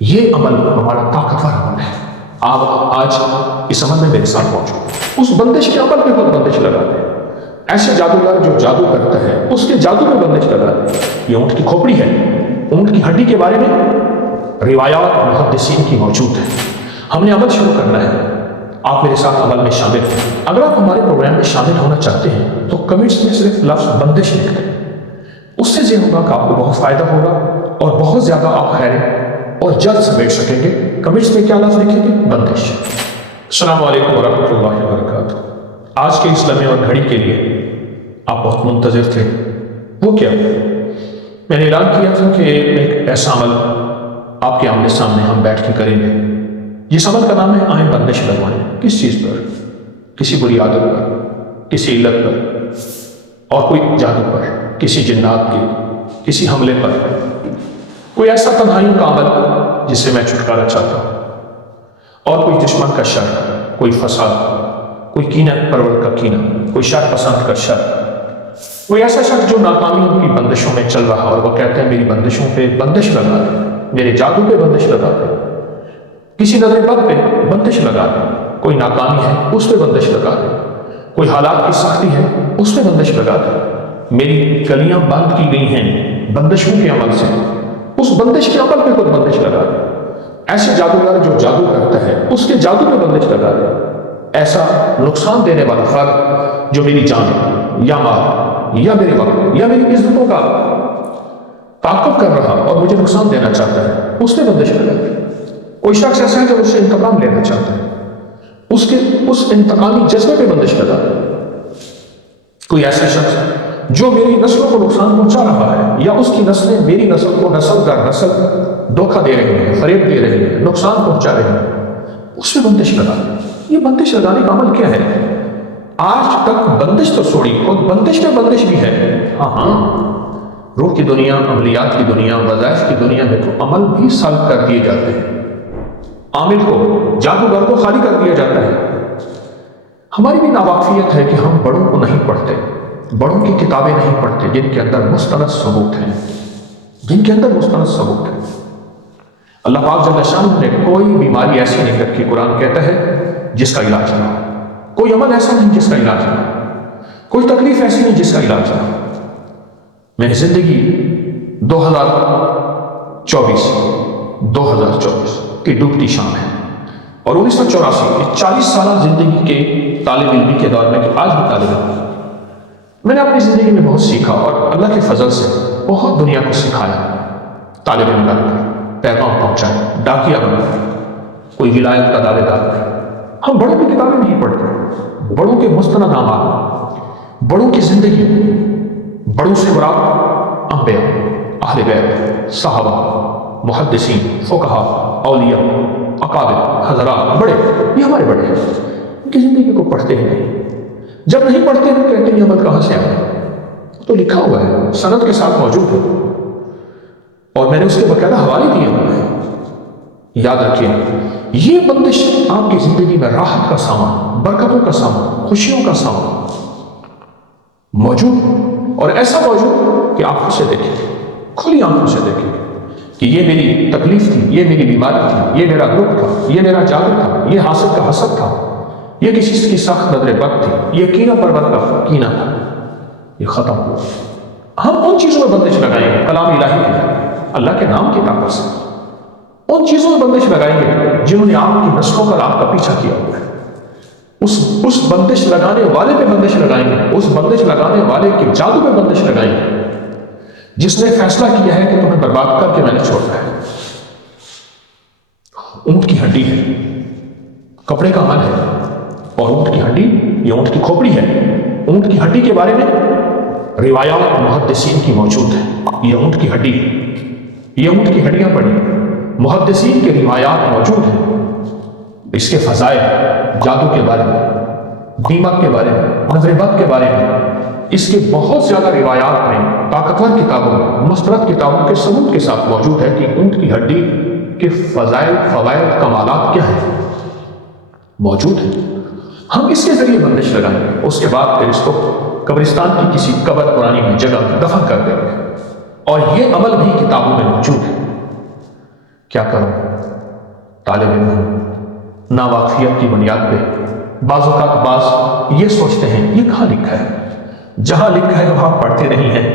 یہ عمل ہمارا طاقتور عمل ہے. آپ آج اس عمل میں میرے ساتھ پہنچو. اس بندش کے عمل پہ خود بندش لگاتے ہیں. ایسے جادوگر جو جادو کرتا ہے اس کے جادو پہ بندش لگاتے ہیں. یہ اونٹ کی کھوپڑی ہے. اونٹ کی ہڈی کے بارے میں روایات محدثین کی موجود ہیں. ہم نے عمل شروع کرنا ہے. آپ میرے ساتھ عمل میں شامل ہیں. اگر آپ ہمارے پروگرام میں شامل ہونا چاہتے ہیں تو کمنٹس میں صرف لفظ بندش لکھ دیں. اس سے یہ ہوگا کہ آپ کو بہت فائدہ ہوگا اور بہت زیادہ آپ خیر اور جلد سمیٹ سکیں گے. کمنٹس میں کیا لفظ لکھیں گے؟ بندش. السلام علیکم ورحمۃ اللہ وبرکاتہ. آج کے اس لمحے اور گھڑی کے لیے آپ بہت منتظر تھے. وہ کیا؟ میں نے اعلان کیا تھا کہ ایک ایسا عمل آپ کے آمنے سامنے ہم بیٹھ کے کریں گے. جس عمل کا نام ہے آئیں بندش لگوائیں. کس چیز پر؟ کسی بری عادت پر، کسی علت پر، اور کوئی جادو پر، کسی جنات کے، کسی حملے پر. کوئی ایسا تنہائیوں کا عمل جس سے میں چھٹکارا چاہتا ہوں، اور کوئی دشمن کا شر، کوئی فساد، کوئی کینہ پرور کا کینہ، کوئی شر پسند کا شر، کوئی ایسا شخص جو ناکامیوں کی بندشوں میں چل رہا اور وہ کہتے ہیں میری بندشوں پہ بندش لگا دیں، میرے جادو پہ بندش لگا دیں، کسی نظر بد پہ بندش لگا دیں. کوئی ناکامی ہے اس پہ بندش لگا دیں، کوئی حالات کی سختی ہے اس پہ بندش لگا دیں. میری گلیاں بند کی گئی ہیں بندشوں کے عمل سے، اس بندش کے عمل پہ خود بندش لگا دیں. ایسے جادوگر جو جادو کرتا ہے اس کے جادو پہ بندش لگا دیں. ایسا نقصان دینے والا فرد جو میری جان یا مال یا میرے وقت یا میری عزتوں کا تعاقب کر رہا اور مجھے نقصان دینا چاہتا ہے اس پہ بندش لگا دیں. کوئی شخص ایسا ہے جو اس سے انتقام لینا چاہتا ہے، اس انتقامی جذبے پہ بندش لگا دیں. کوئی ایسا شخص جو میری نسلوں کو نقصان پہنچا رہا ہے یا اس کی نسلیں میری نسل کو نسل در نسل دھوکہ دے رہی ہیں، فریب دے رہی ہیں، نقصان پہنچا رہی ہیں، اس پہ بندش لگا دیں. یہ بندش لگانے کا عمل کیا ہے؟ آج تک بندش تو چھوڑی، خود بندش پہ بندش بھی ہے. ہاں روح کی دنیا، عملیات کی دنیا، وظائف کی دنیا میں تو عمل بھی سلب کر دیے جاتے ہیں. عامل کو، جادوگر کو خالی کر دیا جاتا ہے. ہماری بھی ناواقفیت ہے کہ ہم بڑوں کو نہیں پڑھتے، بڑوں کی کتابیں نہیں پڑھتے جن کے اندر مستند ثبوت ہیں، جن کے اندر مستند ثبوت ہیں. اللہ پاک جل شانہ نے کوئی بیماری ایسی نہیں رکھی، قرآن کہتا ہے جس کا علاج نہ ہو. کوئی عمل ایسا نہیں جس کا علاج نہ ہو. کوئی تکلیف ایسی نہیں جس کا علاج نہ ہو. میری زندگی 2024 کی ڈوبتی شام ہے اور 1984 40 سالہ زندگی کے طالب علمی کے دور میں کہ آج بھی طالب علم میں نے اپنی زندگی میں بہت سیکھا اور اللہ کے فضل سے بہت دنیا کو سکھایا. طالب علم بن کر پیغام پہنچائے، ڈاکیا بن کر، کوئی ولایت کا دعوے دار. ہم بڑوں کی کتابیں نہیں پڑھتے، بڑوں کے مستند اعمال، بڑوں کی زندگی. بڑوں سے مراد انبیاء، اہل بیت، صحابہ، محدثین، فقہاء، اولیاء، اکابر، حضرات، بڑے. یہ ہمارے بڑے ہیں. ان کی زندگی کو پڑھتے ہی نہیں. جب نہیں پڑھتے ہیں کہتے ہیں یہ عمل کہاں سے آیا؟ تو لکھا ہوا ہے، سند کے ساتھ موجود ہے اور میں نے اس کے باقاعدہ حوالے دیے ہوئے ہیں. یاد رکھیے یہ بندش آپ کی زندگی میں راحت کا سامان، برکتوں کا سامان، خوشیوں کا سامان موجود، اور ایسا موجود کہ آنکھوں سے دیکھیں، کھلی آنکھوں سے دیکھیں کہ یہ میری تکلیف تھی، یہ میری بیماری تھی، یہ میرا دکھ تھا، یہ میرا جادو تھا، یہ حاسد کا حسد تھا، یہ کسی کی سخت نظر بد تھی، یہ کینہ پرور کا کینہ تھا. یہ ختم ہوا. ہم ان چیزوں میں بندش لگائیں گے کلام الہی کی، اللہ کے نام کی طاقت سے. ان چیزوں میں بندش لگائیں گے جنہوں نے آپ کی نسلوں کا آپ کا پیچھا کیا ہوا ہے. اس بندش لگانے والے پہ بندش لگائیں گے، اس بندش لگانے والے کے جادو پہ بندش لگائیں گے جس نے فیصلہ کیا ہے کہ تمہیں برباد کر کے میں نے چھوڑنا ہے. اونٹ کی ہڈی ہے، کپڑے کا عمل ہے، اور اونٹ کی ہڈی یہ اونٹ کی کھوپڑی ہے. اونٹ کی ہڈی کے بارے میں روایات محدثین کی موجود ہے. یہ اونٹ کی ہڈی، یہ اونٹ کی ہڈیاں پڑی، محدثین کے روایات موجود ہیں. اس کے فضائل، جادو کے بارے میں، دیمک کے بارے میں، نظر بد کے بارے میں، اس کے بہت زیادہ روایات میں، طاقتور کتابوں میں، مستند کتابوں کے ثبوت کے ساتھ موجود ہے کہ اونٹ کی ہڈی کے فضائل، فوائد، کمالات کیا ہیں، موجود ہیں. ہم اس کے ذریعے بندش لگائیں گے. اس کے بعد پھر اس کو قبرستان کی کسی قبر پرانی میں جگہ دفن کر دیں گے. اور یہ عمل بھی کتابوں میں موجود ہے. کیا کروں؟ طالب علم ہوں، ناواقفیت کی بنیاد پہ بعض اوقات بعض یہ سوچتے ہیں یہ کہاں لکھا ہے، جہاں لکھا ہے وہاں پڑھتے نہیں ہیں،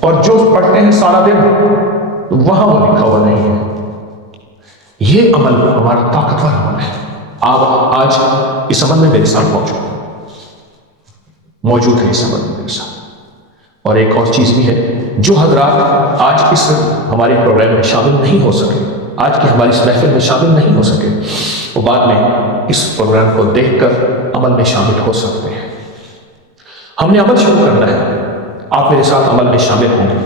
اور جو پڑھتے ہیں سارا دن وہاں وہ لکھا ہوا نہیں ہے۔ یہ عمل ہمارا طاقتور عمل ہے۔ آپ آج اس عمل میں میرے ساتھ موجود ہے، اس عمل میں میرے ساتھ۔ اور ایک اور چیز بھی ہے، جو حضرات آج اس ہمارے پروگرام میں شامل نہیں ہو سکے، آج کی ہماری اس محفل میں شامل نہیں ہو سکے، وہ بعد میں اس پروگرام کو دیکھ کر عمل میں شامل ہو سکتے ہیں۔ ہم نے عمل شروع کرنا ہے، آپ میرے ساتھ عمل میں شامل ہوں گے۔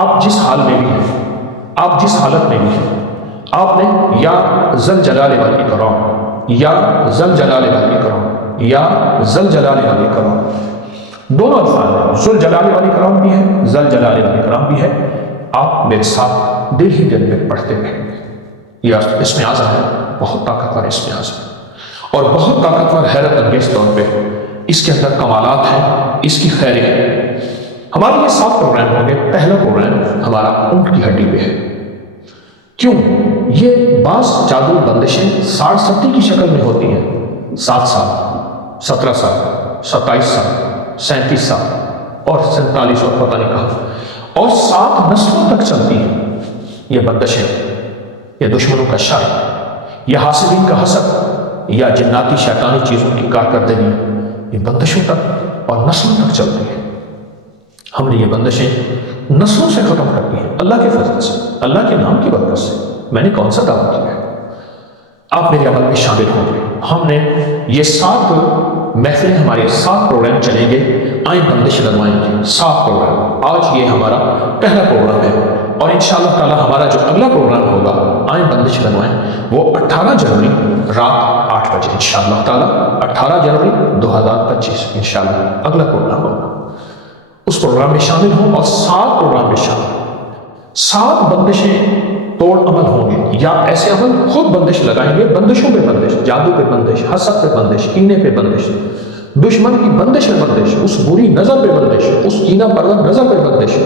آپ جس حال میں بھی ہیں، آپ جس حالت میں بھی ہیں، آپ نے یا ذل جلال والاکرام، یا ذل جلال والاکرام، یا ذل جلال والاکرام، دونوں الفاظ ہیں، ذل جلال والاکرام بھی ہے، ذل جلال والاکرام بھی ہے۔ آپ میرے ساتھ دل ہی دل میں پڑھتے رہیں گے۔ یہ اسم اعظم ہے، بہت طاقتور اسم اعظم، اور بہت طاقتور حیرت انگیز طور پہ اس کے اندر کمالات ہیں، اس کی خیریں ہیں۔ ہمارے یہ 7 پروگرام ہوں گے۔ پہلا پروگرام ہمارا اونٹ کی ہڈی پہ ہے۔ کیوں؟ یہ بعض جادو بندشیں 60-70 کی شکل میں ہوتی ہیں، 7 سال، 17 سال، 27 سال، 37 سال اور 47 اور پتہ نہیں کہاں، اور 7 نسلوں تک چلتی ہیں یہ بندشیں، یہ دشمنوں کا شر، یہ حاسدین کا حسد، یا جناتی شیطانی چیزوں کی کارکردگی، یہ بندشوں تک اور نسلوں تک چلتی ہیں۔ ہم نے یہ بندشیں نسلوں سے ختم کر دی ہیں، اللہ کے فضل سے، اللہ کے نام کی برکت سے۔ میں نے کون سا دعویٰ کیا ہے؟ آپ میرے عمل میں شامل ہوں گے۔ ہم نے یہ 7 محفلیں، ہمارے 7 پروگرام چلیں گے، آئیں بندش لگوائیں گے، 7 پروگرام۔ آج یہ ہمارا پہلا پروگرام ہے، اور انشاءاللہ تعالی ہمارا جو اگلا پروگرام ہوگا، آئیں بندش لگوائیں، وہ 18 جنوری رات 8 بجے انشاءاللہ تعالی، 18 جنوری 2025 انشاءاللہ اگلا پروگرام ہوگا۔ اس پروگرام میں شامل ہوں، اور 7 پروگرام میں شامل ہوں۔ 7 بندشیں توڑ عمل ہوں گے، یا ایسے عمل خود بندش لگائیں گے، بندشوں پہ بندش، جادو پہ بندش، حسد پہ بندش، کینے پہ بندش، دشمن کی بندش پہ بندش، اس بری نظر پہ بندش، اس کینہ پرور نظر پہ بندش،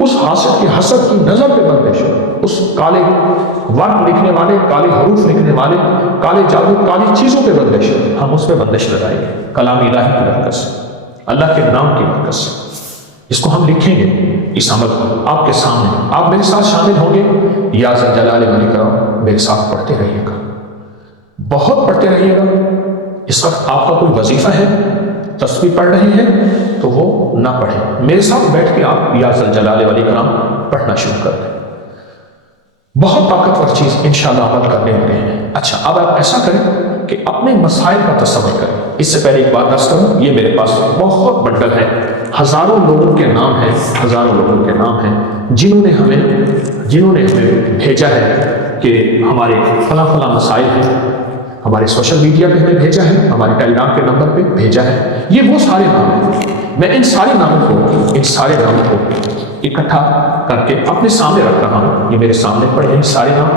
اس حاسد کی حسد کی نظر پہ بندش، اس کالے ورق لکھنے والے، کالے حروف لکھنے والے، کالے جادو، کالی چیزوں پہ بندش، ہم اس پہ بندش لگائیں گے کلام الہی کی برکت سے، اللہ کے نام کی برکت سے۔ اس کو ہم لکھیں گے، اس عمل کو آپ کے سامنے، آپ میرے ساتھ شامل ہوں گے، یا ذل جلال والاکرام، میرے ساتھ پڑھتے رہیے گا، بہت پڑھتے رہیے گا۔ اس وقت آپ کا کوئی وظیفہ ہے، تسبیح پڑھ رہے ہیں تو وہ نہ پڑھیں، میرے ساتھ بیٹھ کے آپ یا ذل جلال والاکرام پڑھنا شروع کر دیں۔ بہت طاقتور چیز انشاءاللہ عمل کرنے والے ہیں۔ اچھا، اب آپ ایسا کریں کہ اپنے مسائل کا تصور کریں۔ اس سے پہلے ایک بات عرض کروں، یہ میرے پاس بہت بنڈل ہے، ہزاروں لوگوں کے نام ہیں، ہزاروں لوگوں کے نام ہیں جنہوں نے ہمیں بھیجا ہے کہ ہمارے فلاں فلاں مسائل ہیں، ہمارے سوشل میڈیا پہ ہمیں بھیجا ہے، ہمارے ٹیلی گرام کے نمبر پہ بھیجا ہے۔ یہ وہ سارے نام ہیں، میں ان سارے ناموں کو اکٹھا کر کے اپنے سامنے رکھ رہا ہوں۔ یہ میرے سامنے پڑے ہیں سارے نام۔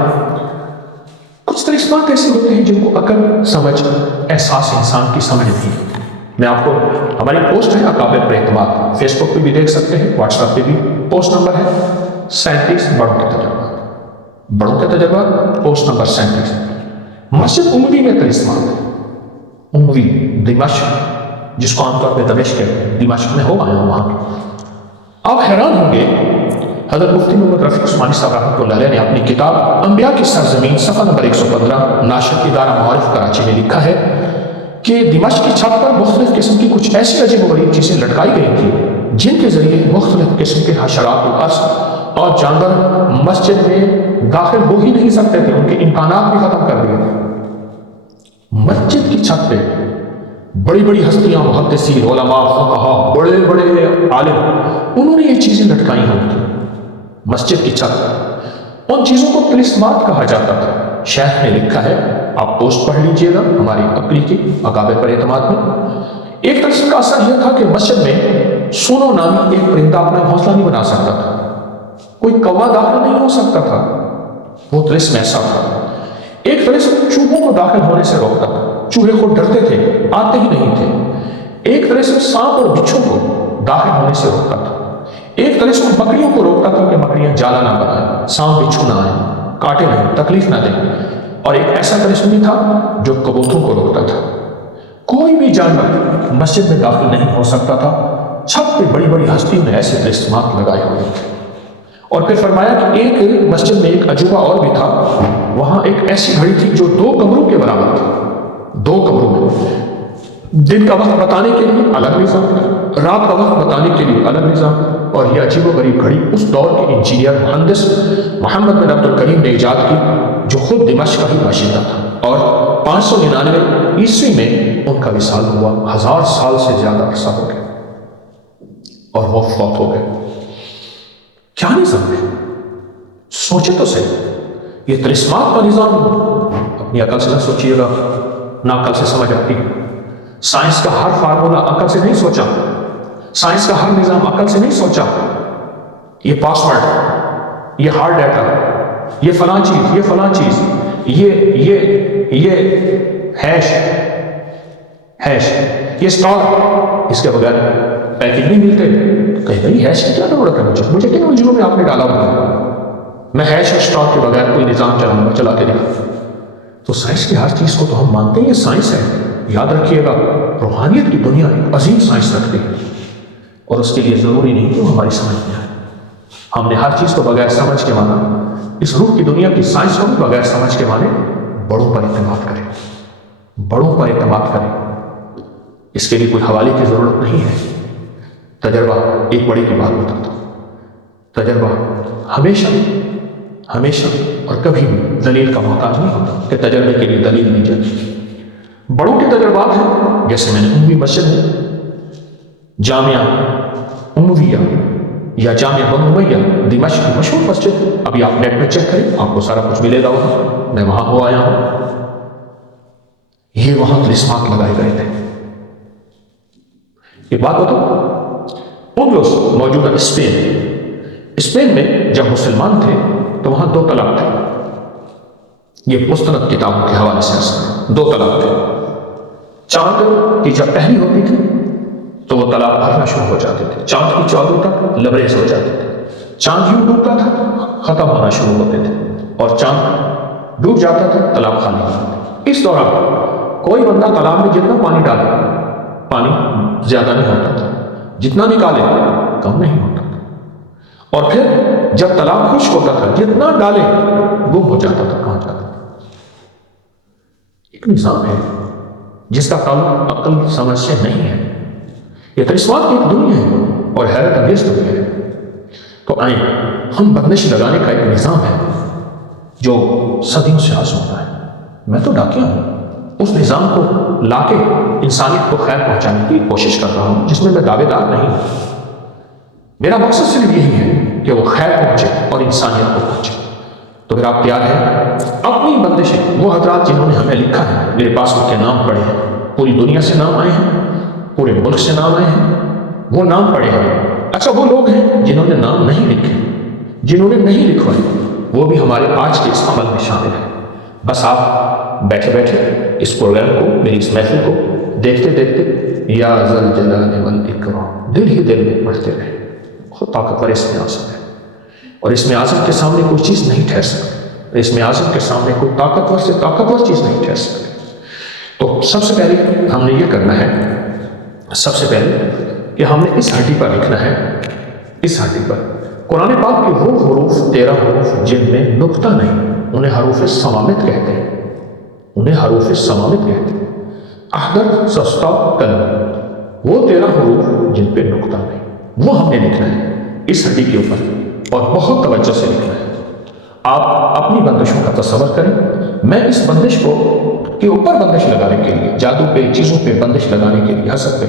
کچھ طریقات ایسے ہوتے ہیں جن کو عقل، سمجھ، احساس انسان کی سمجھ نہیں ہوتی۔ میں آپ کو، ہماری پوسٹ ہے اکابر پر اعتماد، فیس بک پہ بھی دیکھ سکتے ہیں، واٹس ایپ پہ بھی پوسٹ نمبر ہے 37 بڑوں کے تجربات، پوسٹ نمبر 37۔ مسجد اموی میں طریقات، اموی دمشق، جس کو عام طور پہ دمشق کہتے ہیں، دمشق میں ہو آیا ہوں وہاں پہ۔ آپ حیران ہوں گے، حضرت مفتی محمد رفیع عثمانی صاحب رحمۃ اللہ علیہ نے اپنی کتاب انبیاء کی سرزمین صفحہ نمبر 115 ناشر ادارہ معارف کراچی میں لکھا ہے کہ دمشق کی چھت پر مختلف قسم کی کچھ ایسی عجیب و غریب چیزیں لٹکائی گئی تھیں جن کے ذریعے مختلف قسم کے حشرات و اسد اور جانور مسجد میں داخل ہو ہی نہیں سکتے تھے، ان کے امکانات بھی ختم کر دیے تھے۔ مسجد کی چھت پہ بڑی بڑی ہستیاں، محدثین، علماء، فقہاء، بڑے بڑے عالم، انہوں نے یہ چیزیں لٹکائی ہوئی تھیں مسجد کی چھت۔ ان چیزوں کو طلسمات کہا جاتا تھا۔ شیخ نے لکھا ہے، آپ پوسٹ پڑھ لیجئے گا ہماری اپنی کی اکابر پر اعتماد میں۔ ایک طرح کا اثر یہ تھا کہ مسجد میں سونو نامی ایک پرندہ اپنا گھونسلہ نہیں بنا سکتا تھا، کوئی کوا داخل نہیں ہو سکتا تھا، وہ طلسم ایسا تھا۔ ایک طرح سے چوہوں کو داخل ہونے سے روکتا تھا، چوہے خود ڈرتے تھے، آتے ہی نہیں تھے۔ ایک طرح سے سانپ اور بچھو کو داخل ہونے سے روکتا تھا۔ ایک طرح سے مکڑیوں کو روکتا تھا کہ مکڑیاں جالا نہ بنائیں، سانپ بچھو نہ آئیں۔ کاٹے نہیں، تکلیف نہ دیں، اور ایک ایسا کرشم بھی تھا جو کبوتروں کو روکتا تھا۔ کوئی بھی جانور مسجد میں داخل نہیں ہو سکتا تھا۔ چھت پہ بڑی بڑی ہستیوں نے ایسے طلسمات لگائے ہوئے تھے۔ اور پھر فرمایا کہ ایک مسجد میں ایک عجوبہ اور بھی تھا، وہاں ایک ایسی گھڑی تھی جو 2 کمروں کے برابر تھی، 2 کمروں میں۔ دن کا وقت بتانے کے لیے الگ نظام، رات کا وقت بتانے کے لیے الگ نظام۔ اور یہ عجیب و غریب گھڑی اس دور کے انجینئر مہندس محمد بن عبد الکریم نے ایجاد کی، جو خود دمشق کا ہی باشندہ تھا، اور 599 عیسوی میں ان کا وصال ہوا۔ 1000 سال سے زیادہ عرصہ ہو گیا اور وہ فوت ہو گئے۔ کیا نظام ہے؟ سوچے تو صحیح، یہ طلسمات کا نظام اپنی عقل سے نہ سوچیے گا، نہ عقل سے سمجھ آتی۔ سائنس کا ہر فارمولا عقل سے نہیں سوچا، سائنس کا ہر نظام عقل سے نہیں سوچا۔ یہ پاسورڈ، یہ ہارڈ ڈیٹا، یہ فلاں چیز، یہ فلاں چیز، یہ ہیش، یہ اسٹار، اس کے بغیر پیکج نہیں ملتے۔ کہیں بھائی ہیش کی کیا ضرورت ہے؟ مجھے کن الجھنوں میں آپ نے ڈالا ہوا؟ میں ہیش اور اسٹار کے بغیر کوئی نظام چلاؤں گا، چلا کے دکھا۔ تو سائنس کی ہر چیز کو تو ہم مانتے ہیں یہ سائنس ہے۔ یاد رکھیے گا، روحانیت کی دنیا ایک عظیم سائنس رکھتی ہے، اور اس کے لیے ضروری نہیں کہ وہ ہماری سمجھ میں آئے۔ ہم نے ہر چیز کو بغیر سمجھ کے مانا، اس روح کی دنیا کی سائنس کو بھی بغیر سمجھ کے مانے۔ بڑوں پر اعتماد کریں، بڑوں پر اعتماد کریں، اس کے لیے کوئی حوالے کی ضرورت نہیں ہے۔ تجربہ ایک بڑی کی بات بتاتا ہوں، تجربہ ہمیشہ اور کبھی بھی دلیل کا محتاج نہیں ہوتا کہ تجربے کے لیے دلیل نہیں چاہیے۔ بڑوں کے تجربات ہیں، جیسے میں نے اموی مسجد ہے، جامعہ امویہ یا جامعہ بنو امیہ دمشق کی مشہور مسجد ہے، ابھی آپ نیٹ میں چیک کریں، آپ کو سارا کچھ ملے گا وہاں، میں وہاں ہو آیا ہوں۔ یہ وہاں طلسمات لگائے گئے تھے۔ ایک بات بتاؤ، اندلس موجودہ اسپین میں جب مسلمان تھے تو وہاں 2 طلاق تھے۔ یہ مستند کتابوں کے حوالے سے اصل 2 طلاق تھے۔ چاند کی جب پہلی ہوتی تھی تو وہ طلاق بھرنا شروع ہو جاتے تھے، چاند کی 14 تک لبریز ہو جاتے تھے۔ چاند یوں ڈوبتا تھا، ختم ہونا شروع ہوتے تھے، اور چاند ڈوب جاتا تھا، طلاق خالی ہوتا تھا۔ اس دوران کوئی بندہ طلاق میں جتنا پانی ڈالے، پانی زیادہ نہیں ہوتا تھا، جتنا نکالے کم نہیں ہوتا تھا، اور پھر جب طلاق خشک ہوتا تھا، جتنا ڈالے گم ہو جاتا تھا، کہاں جاتا تھا۔ ایک نظام ہے جس کا تعلق عقل سمجھ سے نہیں ہے۔ یہ طلسمات کی ایک دنیا ہے اور حیرت انگیز دنیا ہے۔ تو آئیں، ہم بندش لگانے کا ایک نظام ہے جو صدیوں سے آزماتا ہے۔ میں تو ڈاکیا ہوں، اس نظام کو لا کے انسانیت کو خیر پہنچانے کی کوشش کر رہا ہوں، جس میں میں دعوے دار نہیں ہوں۔ میرا مقصد صرف یہی ہے کہ وہ خیر پہنچے اور انسانیت کو پہنچے۔ تو پھر آپ تیار ہیں؟ اپنی بندشیں، وہ حضرات جنہوں نے ہمیں لکھا ہے، میرے پاس ان کے نام پڑے ہیں، پوری دنیا سے نام آئے ہیں، پورے ملک سے نام آئے ہیں، وہ نام پڑے ہیں۔ اچھا، وہ لوگ ہیں جنہوں نے نام نہیں لکھے، جنہوں نے نہیں لکھوائے، وہ بھی ہمارے آج کے اس عمل میں شامل ہیں۔ بس آپ بیٹھے بیٹھے اس پروگرام کو، میری اس محفل کو دیکھتے دیکھتے یا ذل جلال والاکرام دل ہی دل میں پڑھتے رہے۔ بہت طاقتور اسم اعظم ہے، اور اسم اعظم کے سامنے کوئی چیز نہیں ٹھہر سکتی، اسم اعظم کے سامنے کوئی طاقتور سے طاقتور چیز نہیں ٹھہر سکتی۔ تو سب سے پہلے ہم نے یہ کرنا ہے، سب سے پہلے کہ ہم نے اس ہڈی پر لکھنا ہے، اس ہڈی پر قرآن پاک کے وہ حروف، 13 حروف جن میں نقطہ نہیں، انہیں حروف صمامت کہتے ہیں، انہیں حروف صمامت کہتے ہیں۔ احدر سستا کلم، وہ 13 حروف جن پہ نقطہ نہیں، وہ ہم نے لکھنا ہے اس ہڈی کے اوپر، اور بہت توجہ سے لکھنا ہے۔ آپ اپنی بندشوں کا تصور کریں، میں اس بندش کو کے اوپر بندش لگانے کے لیے، جادو پہ، چیزوں پہ بندش لگانے کے لیے، حسد پہ،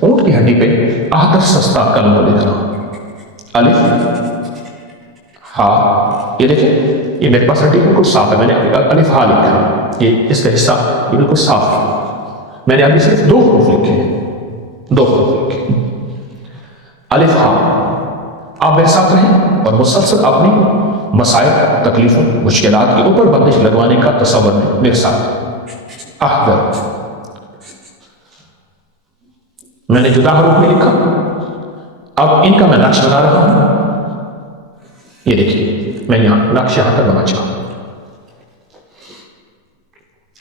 اونٹ کی ہڈی پہ احدر سستا کلم کو لکھ رہا ہوں۔ الف، ہا، یہ دیکھیں، یہ میرے پاس ہڈی بالکل صاف ہے، میں نے الف ہا لکھا ہے، یہ اس کا حصہ یہ بالکل صاف ہے۔ میں نے ابھی صرف 2 حروف لکھے ہیں، 2 حروف لکھے، الف ہا۔ آپ میرے ساتھ رہیں اور مسلسل اپنی مسائل، تکلیفوں، مشکلات کے اوپر بندش لگوانے کا تصور میں میرے ساتھ۔ احدر، میں نے جدا حروف میں لکھا، اب ان کا میں نقش بنا رہا ہوں۔ یہ دیکھیے، میں یہاں نقش یہاں تک بنا چاہوں،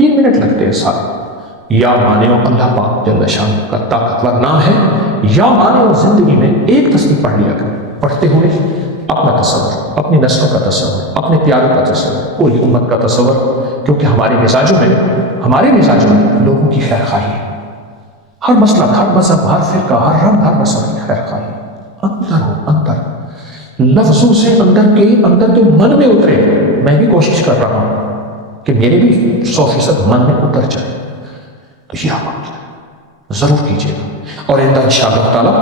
3 منٹ لگتے ہیں سارے. یا مانے اللہ پاک جل شان کا طاقتور نام ہے. یا مانے اور زندگی میں ایک تسبیح پڑھ لیا کریں. پڑھتے ہوئے اپنا تصور، اپنی نسلوں کا تصور، اپنے پیاروں کا تصور، پوری امت کا تصور، کیونکہ ہمارے مزاجوں میں لوگوں کی خیر خواہی ہے. ہر مسلک، ہر مذہب، ہر فرقہ، ہر رنگ، ہر نسل کی خیر خواہی ہے. اندر لفظوں سے اندر کے من میں اترے. میں بھی کوشش کر رہا ہوں کہ میرے بھی 100% من میں اتر جائے. تو یہ آپ ضرور کیجیے گا. اور انشاءاللہ تعالیٰ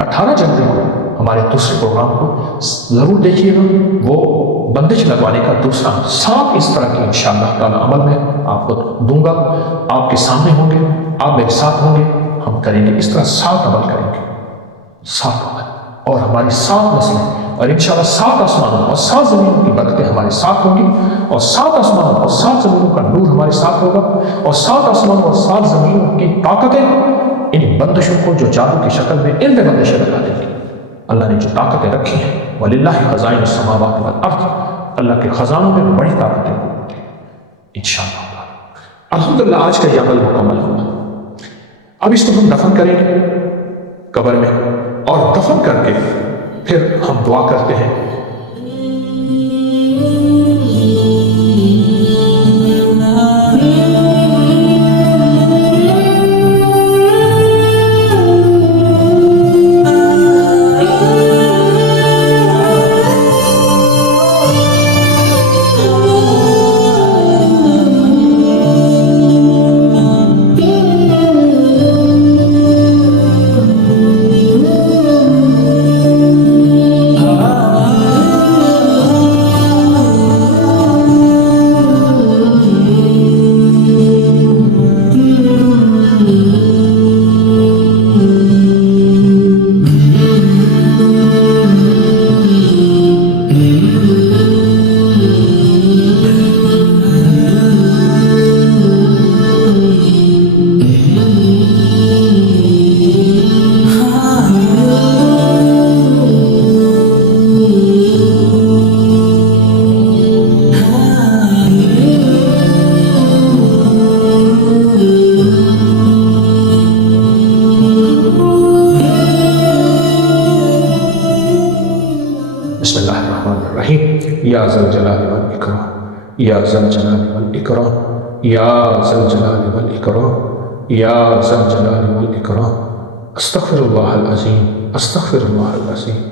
18 جنوری کو ہمارے دوسرے پروگرام کو ضرور دیکھیے گا. وہ بندش لگوانے کا دوسرا 7 اس طرح کی انشاءاللہ تعالیٰ عمل میں آپ کو دوں گا. آپ کے سامنے ہوں گے، آپ میرے ساتھ ہوں گے، ہم کریں گے اس طرح 7 عمل کریں گے. 7 عمل اور ہماری 7 نسلیں اور انشاءاللہ 7 آسمانوں اور 7 زمینوں کی برکتیں ہمارے ساتھ ہوں گی. اور 7 آسمانوں اور 7 زمینوں کا نور ہمارے ساتھ ہوگا. اور 7 آسمانوں اور 7 زمینوں کی طاقتیں ان بندشوں کو جو جادو کی شکل میں ان پہ بندشیں لگا دیں گی. اللہ نے جو طاقتیں رکھی ہیں وَلِلَّهِ خَزَائِنُ السَّمَاوَاتِ وَالْأَرْضِ، اللہ کے خزانوں میں بڑی طاقتیں ہوتی ہیں انشاءاللہ. الحمدللہ آج کا یہ عمل مکمل ہوگا. اب اس کو ہم دفن کریں گے قبر میں، اور دفن کر کے پھر ہم دعا کرتے ہیں. یا ذل جلال والاکرام، یا ذل جلال والاکرام، یا ذل جلال والاکرام، یا ذل جلال والاکرام. استغفر اللہ العظیم، استغفر اللہ العظیم.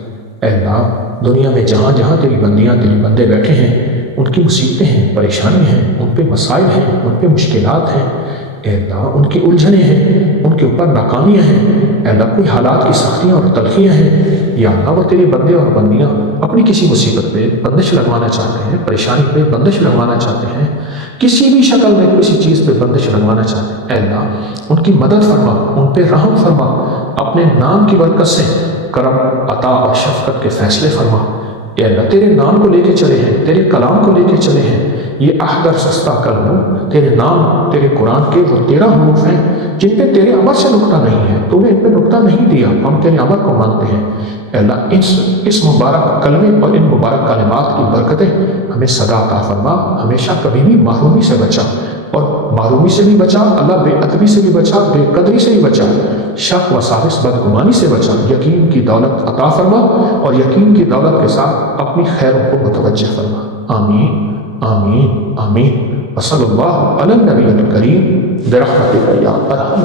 اے اللہ، دنیا میں جہاں جہاں تیری بندیاں تیری بندے بیٹھے ہیں، ان کی مصیبتیں ہیں، پریشانی ہیں، ان پہ مسائل ہیں، ان پہ مشکلات ہیں. اے اللہ، ان کی الجھنیں ہیں، ان کے اوپر ناکامیاں ہیں. اے اللہ، کوئی حالات کی سختیاں اور تلخیاں ہیں. یا اللہ، وہ تیرے بندے اور بندیاں اپنی کسی مصیبت پہ بندش لگوانا چاہتے ہیں، پریشانی پہ بندش لگوانا چاہتے ہیں، کسی بھی شکل میں کسی چیز پہ بندش لگوانا چاہتے ہیں. اے اللہ، ان کی مدد فرما، ان پہ رحم فرما، اپنے نام کی برکت سے کرم، عطا اور شفقت کے فیصلے فرما. اے اللہ، تیرے نام کو لے کے چلے ہیں، تیرے کلام کو لے کے چلے ہیں. یہ احدر سستا کلم، تیرے نام، تیرے قرآن کے وہ 13 حروف ہیں جن پہ تیرے عمل سے نقطہ نہیں ہے. تو نے ان پہ نقطہ نہیں دیا، ہم تیرے عمل کو مانتے ہیں. اے اللہ، اس مبارک کلمے اور ان مبارک کلمات کی برکتیں ہمیں سدا عطا فرما. ہمیشہ کبھی بھی محرومی سے بچا، اور محرومی سے بھی بچا اللہ، بے ادبی سے بھی بچا، بے قدری سے بھی بچا، شک و سازش بدگمانی سے بچا. یقین کی دولت عطا فرما، اور یقین کی دولت کے ساتھ اپنی خیروں کو متوجہ فرما. آمین آمین آمین. وصلی اللہ علی النبی الکریم برحمتک یا ارحم